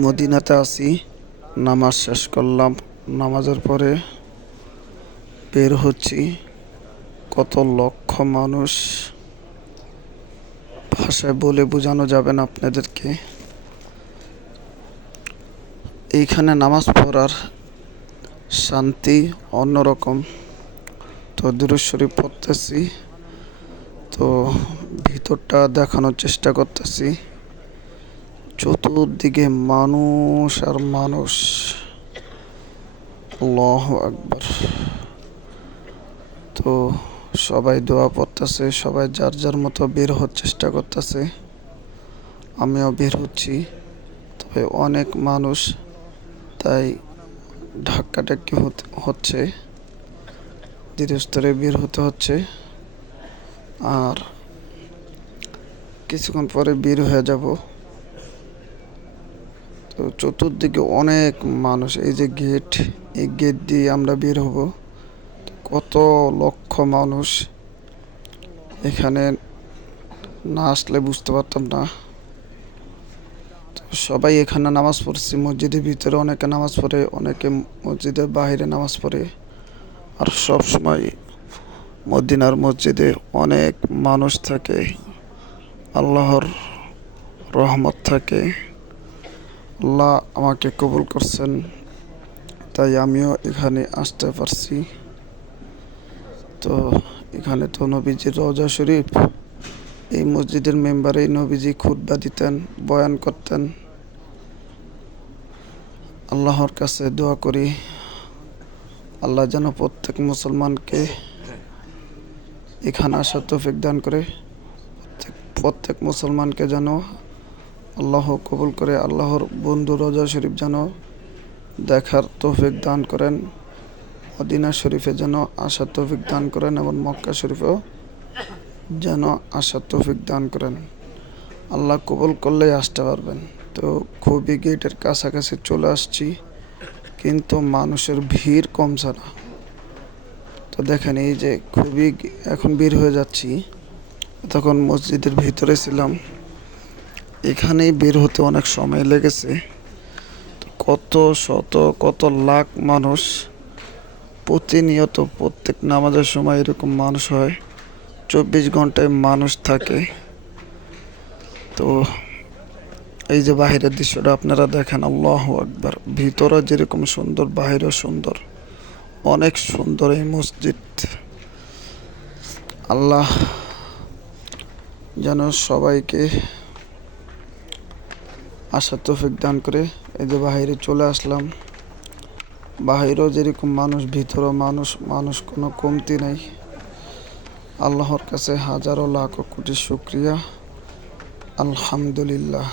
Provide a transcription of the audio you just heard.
মদিনাতে আছি, নামাজ শেষ করলাম। নামাজের পরে বের হচ্ছি। কত লক্ষ মানুষ, ভাষায় বলে বোঝানো যাবে না আপনাদেরকে। এইখানে নামাজ পড়ার শান্তি অন্যরকম। তো দুরূদ শরীফ পড়তেছি, তো ভিতরটা দেখানোর চেষ্টা করতেছি। চতুর্দিকে মানুষ আর মানুষ, আল্লাহু আকবার। তো সবাই দোয়া পড়তেছে, সবাই যার যার মতো বের হওয়ার চেষ্টা করতেছে। আমিও বের হচ্ছি, তবে অনেক মানুষ, তাই ধাক্কাধাক্কি হচ্ছে, ধীরে স্থিরে বের হতে হচ্ছে। আর কিছুক্ষণ পরে বের হয়ে যাব। তো চতুর্দিকে অনেক মানুষ, এই যে গেট, এই গেট দিয়ে আমরা বের হব। কত লক্ষ মানুষ, এখানে না আসলে বুঝতে পারতাম না। তো সবাই এখানে নামাজ পড়ছি, মসজিদের ভিতরে অনেকে নামাজ পড়ে, অনেকে মসজিদের বাইরে নামাজ পড়ে। আর সব সময় মদিনার মসজিদে অনেক মানুষ থাকে, আল্লাহর রহমত থাকে। আল্লাহ আমাকে কবুল করছেন, তাই আমিও এখানে আসতে পারছি। তো এখানে তো নবীজির রওজা শরীফ, এই মসজিদের মেম্বারেই নবীজি খুতবা দিতেন, বয়ান করতেন। আল্লাহর কাছে দোয়া করি, আল্লাহ যেন প্রত্যেক মুসলমানকে এখানে আসার তৌফিক দান করে। প্রত্যেক মুসলমানকে যেন আল্লাহ কবুল করে, আল্লাহর বন্ধু রওজা শরীফ যেন দেখার তৌফিক দান করেন, মদিনা শরীফে যেন আসার তৌফিক দান করেন, এবং মক্কা শরীফেও যেন আসার তৌফিক দান করেন। আল্লাহ কবুল করলেই আসতে পারবেন। তো খুবই গেটের কাছাকাছি চলে আসছি, কিন্তু মানুষের ভিড় কমছে না। তো দেখেন, এই যে খুবই এখন বের হয়ে যাচ্ছি, তখন মসজিদের ভিতরে ছিলাম, এখানেই বের হতে অনেক সময় লেগেছে। কত শত, কত লাখ মানুষ প্রতিনিয়ত, প্রত্যেক নামাজের সময় এরকম মানুষ হয়, 24 ঘন্টায় মানুষ থাকে। তো এই যে বাহিরের দৃশ্যটা আপনারা দেখেন, আল্লাহু আকবার। ভিতরে যেরকম সুন্দর, বাহিরেও সুন্দর, অনেক সুন্দর এই মসজিদ। আল্লাহ যেন সবাইকে আসার তৌফিক দান করে। এই যে বাহিরে চলে আসলাম, বাহিরেও যেরকম মানুষ, ভিতরেও মানুষ, মানুষ কোনো কমতি নাই। আল্লাহর কাছে হাজারো লাখ কোটি শুকরিয়া, আলহামদুলিল্লাহ।